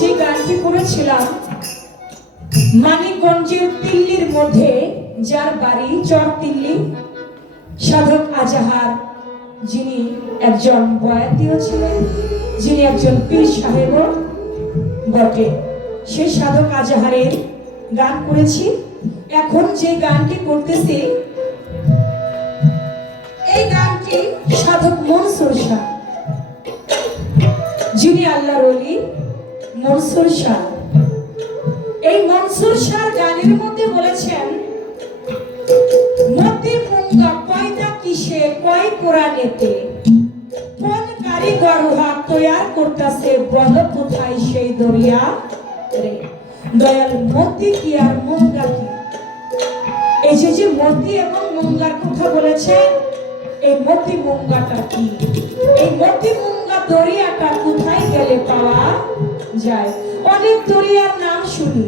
যে গানটি করেছিলাম মানিকগঞ্জের তিল্লির মধ্যে যার বাড়ি চরতিল্লি, সাধক আজাহার যিনি একজন বয়াতিও ছিলেন, যিনি একজন পীর সাহেবও বটে, সেই সাধক আজাহারের গান করেছি। এখন যে গানটি করতেছি এই গানটি সাধক মনসুর শাহ, যিনি আল্লাহর ওলি মনসুর শাহ। এই মনসুর শাহ গানের মধ্যে বলেছেন, মতি মুঙ্গা পয়দা কিসে কয় কোরআনেতে, কোন কারিগর উহা তৈয়ার করতেছে, বল কোথায় সেই দরিয়া রে। দয়াল মতি কি আর মুঙ্গা কি, এই যে মতি এবং মুঙ্গার কথা বলেছেন, এই মতি মুঙ্গাটা কি, এই মতি মুঙ্গা দরিয়াটা কোথায় গেলে পাওয়া যায়। অনেক দরিয়ার নাম শুনি,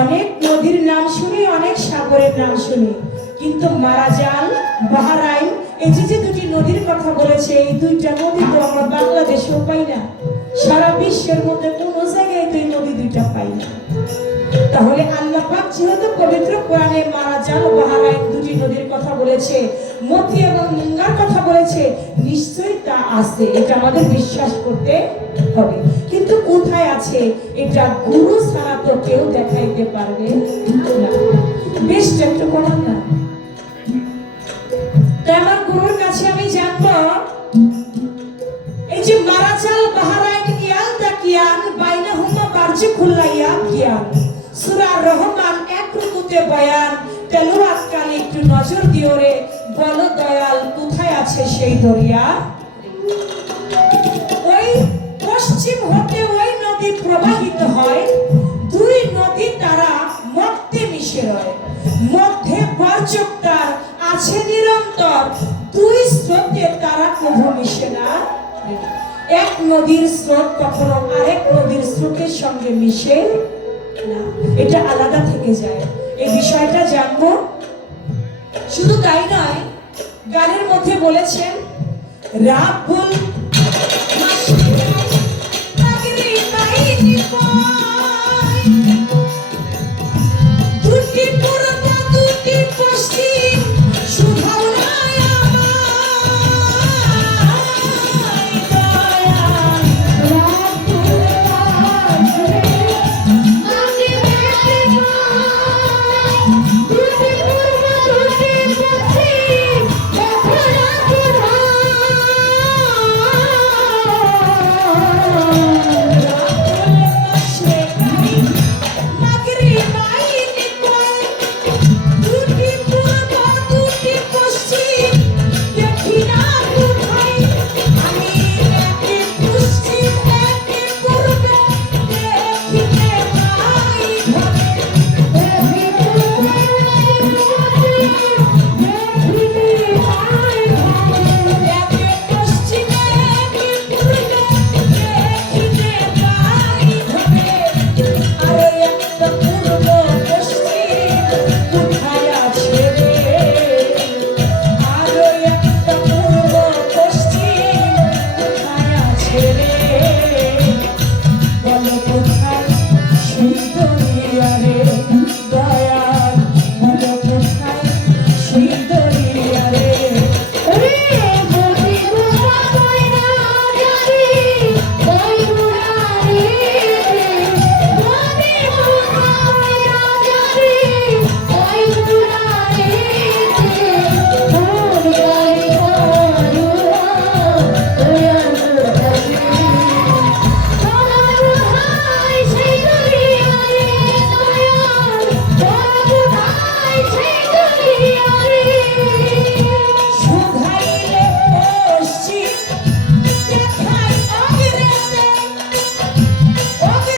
অনেক নদীর নাম শুনি, অনেক সাগরের নাম শুনি, কিন্তু মারাজাল, বাহরাইন, এই যে দুটি নদীর কথা বলেছে, এই দুইটা নদী তো আমরা বাংলাদেশেও পাই না, সারা বিশ্বের মধ্যে কোনো জায়গায় তো এই নদী দুইটা পাই না। তাহলে আল্লাহ পাক যেহেতু পবিত্র কোরআনে মারাজাল, বাহরাইন দুটি নদীর কথা বলেছে, মতি এবং মুঙ্গার কথা বলেছে, নিশ্চয়ই তা আছে, এটা আমাদের বিশ্বাস করতে হবে। কিন্তু কোথায় আছে এটা গুরু ছাড়া তো কেউ দেখাইতে পারবে না। বেশ একটু বলুন না, তাই আমার গুরুর কাছে আমি জানবো, এই যে মারাজাল, বাহরাইন, ইয়ালদা কিয়ান, বাইনাহুমা বারজে খুল্লাইয়া কিয়ান, সূরা রহমান এক রুকুতে বয়ান, তেলাওয়াত কালে একটু নজর দিও রে, বলো দয়াল কোথায় আছে সেই দরিয়া। ওই পশ্চিম হতে ওই নদী প্রবাহিত হয়, দুই নদী তারা মধ্যে মিশে রয়, মধ্যে বরচকটার আছে নিরন্তর, দুই স্রোতে তারা কভু মিশে না। এক নদীর স্রোত কখনো আরেক নদীর স্রোতের সঙ্গে মিশে না, এটা আলাদা থেকে যায়। এই বিষয়টা জানবো। শুধু তাই নয়, গানের মধ্যে বলেছেন, রাব্বুল